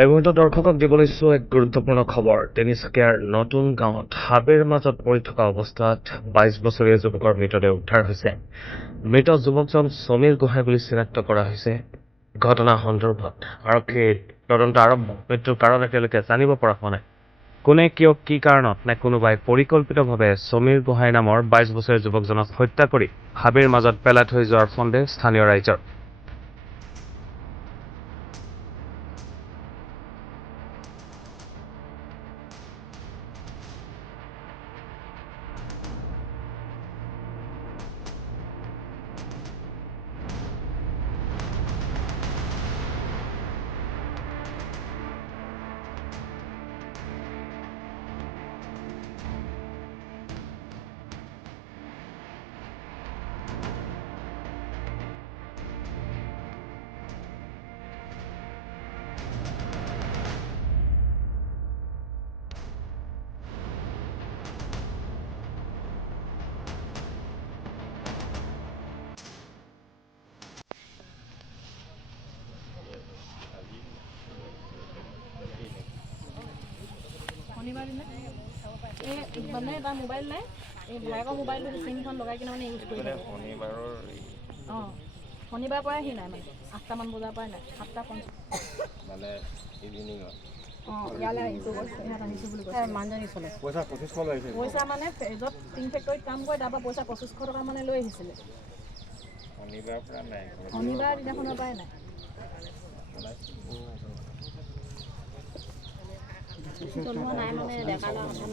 এই মুহূৰ্তত দৰ্শকক দিব লৈছো এক গুৰুত্বপূৰ্ণ খবৰ। তিনিচুকীয়াৰ নতুন গাঁৱত হাবিৰ মাজত পৰি থকা অৱস্থাত 22 বছৰীয়া যুৱকৰ মৃতদেহ উদ্ধাৰ হৈছে। মৃত যুৱকজন সমীৰ গোহাঁই বুলি চিনাক্ত কৰা হৈছে। ঘটনা সন্দৰ্ভত আৰক্ষীৰ তদন্ত আৰম্ভ। মৃত্যুৰ কাৰণ এতিয়ালৈকে জানিব পৰা হোৱা নাই। কোনে কিয় কি কাৰণত নে কোনোবাই পৰিকল্পিতভাৱে সমীৰ গোহাঁই নামৰ 22 বছৰীয়া যুৱকজনক হত্যা কৰি হাবিৰ মাজত পেলাই থৈ যোৱাৰ সন্দেহ স্থানীয় ৰাইজৰ। শনিবাৰ দিনা এই মানে এটা মোবাইল নাই, এই ভাইকৰ মোবাইলটো চিমখন লগাই কিনে মানে ইউজ কৰি থাকে। অঁ, শনিবাৰৰ পৰাই সি নাই মানে 8টামান বজাৰ পৰাই নাই, 7:50 মানে ইভিনিঙত। অঁ, ইয়ালৈ আহিছোঁ কৈছে, ইয়াত আহিছোঁ বুলি কৈছে। মানুহজনী চলে পইচা 2500 লৈছে। পইচা মানে য'ত টিং ফেক্টৰীত কাম কৰে তাৰপৰা পইচা 2500 টকা মানে লৈ আহিছিলে। শনিবাৰৰ পৰা নাই। শনিবাৰ দিনাখনৰ পৰাই নাই। চলোৱা নাই মানে ডেকা ল'ৰা কথা